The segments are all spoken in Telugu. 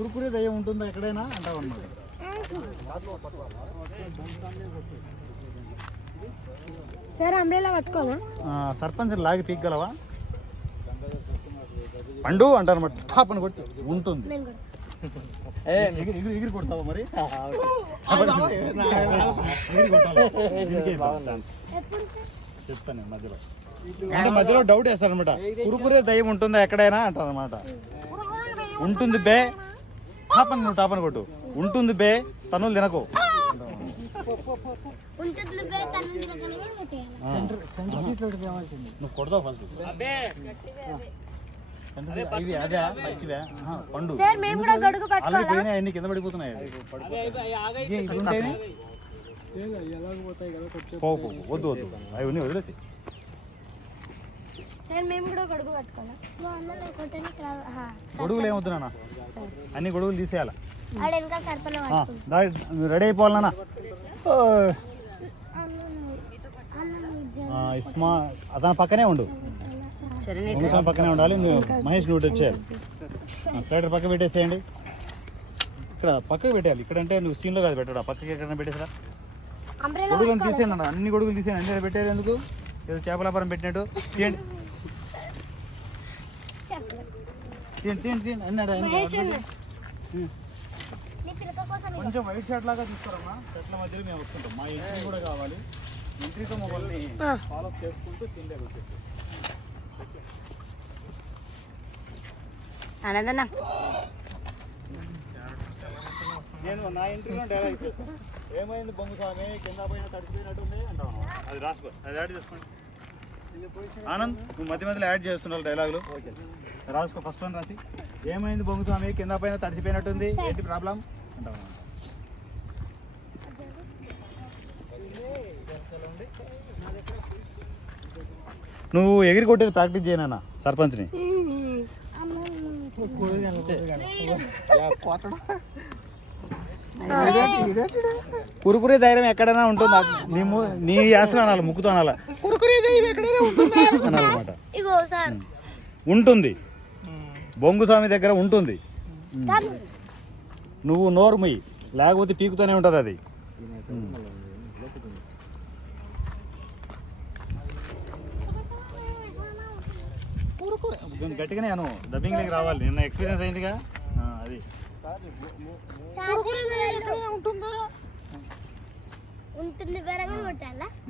కురుకురే దయ్యం ఉంటుందా ఎక్కడైనా అంటావు అన్నమాట. సరే అంబ్రెల్లా పట్టుకోమా? సర్పంచ్ లాగి పీక్కగలవా? పండు అంటారు అన్నమాట. టాప్ అని కొట్టి ఉంటుంది. ఎగిరి కొడతావా మరి? చెప్తాను మధ్యలో. అంటే మధ్యలో డౌట్ వేస్తారనమాట. కురుకురే దయ్యం ఉంటుందా ఎక్కడైనా అంటారు అనమాట. ఉంటుంది బే టాపని, నువ్వు టాపని కొట్టు. ఉంటుంది బే తనులు తినకు. నువ్వు కొడతావు ఫస్ట్. అదే పచ్చివే పండు అల్లి పోయినా ఎన్ని కింద పడిపోతున్నాయి. వద్దు వద్దు అవన్నీ వదిలేసి. గొడుగులు ఏమవుతున్నా అన్ని గొడుగులు తీసేయాలా? రెడీ అయిపోవాలన్నా. ఇస్మా అతని పక్కనే ఉండు, పక్కనే ఉండాలి. మహేష్ నువ్వు వచ్చేయాలి. స్లైడర్ పక్క పెట్టేసేయండి. ఇక్కడ పక్కకు పెట్టాలి. ఇక్కడ అంటే నువ్వు సీన్లో కాదు పెట్టాడు. పక్కకి ఎక్కడైనా పెట్టేసరా? గొడుగులను తీసేయండి అన్న. అన్ని గొడుగులు తీసేయండి. అన్ని పెట్టారు ఎందుకు? ఏదో చేపల వ్యాపారం పెట్టినట్టు తీయండి. అన్నాడు కొంచెం వైట్ షర్ట్ లాగా తీసుకోరమ్మా. చెట్ల మధ్యలో మేము వస్తుంటాం. మా ఎంట్రీ కూడా కావాలి. ఎంట్రీతో మమ్మల్ని ఫాలో చేసుకుంటూ తిండే వచ్చేసి నేను నా ఎంట్రీలో డైలాగ్ ఇచ్చేస్తాను. ఏమైంది బొంగు స్వామి కింద పైన తడిచిపోయినట్టుంది అంటాను. అది రాసుకో, అది యాడ్ చేసుకోండి. ఆనంద్ నువ్వు మధ్య మధ్యలో యాడ్ చేస్తున్నావు డైలాగులు. రాసుకో. ఫస్ట్ వన్ రాసి ఏమైంది బొంగు స్వామి కింద పైన తడిచిపోయినట్టుంది, ఏంటి ప్రాబ్లం అంటావు. నువ్వు ఎగిరి కొట్టేది ప్రాక్టీస్ చేయనా సర్పంచ్ని? కురుకురే ధైర్యం ఎక్కడైనా ఉంటుందా? నీ యాసలు అనాలి, ముక్కుతో అనాలి. కురుకురే ధైర్యం ఎక్కడైనా ఉంటుందా అనాలన్నమాట. ఉంటుంది, బొంగు స్వామి దగ్గర ఉంటుంది. నువ్వు నోరు ముయ్యి, లేకపోతే పీకుతూనే ఉంటుంది అది. గట్టిగానే అను, డబ్బింగ్లోకి రావాలి. నిన్న ఎక్స్పీరియన్స్ అయిందిగా అది.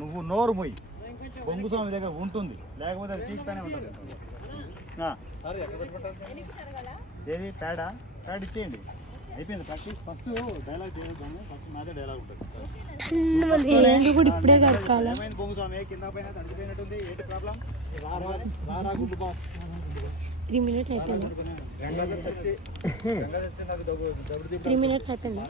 నువ్వు నోరు మొయ్యి, బొంగు స్వామి దగ్గర ఉంటుంది, లేకపోతే అది పీకుతానే ఉంటుంది. ఏది ప్యాడా? ప్యాడ్ ఇచ్చేయండి, అయిపోయింది ప్రాక్టీస్. ఫస్ట్ డైలాగ్ చేయొద్దాము. ఫస్ట్ మాదే డైలాగ్ ఉంటుంది. ఏమైంది బొంగు స్వామి కింద పైన తడిచిపోయినట్టుంది, ఏంటి ప్రాబ్లం? రారా గుడ్డు బాస్. 3 minutes అయిపోయింది. 3 minutes అయిపోయింది.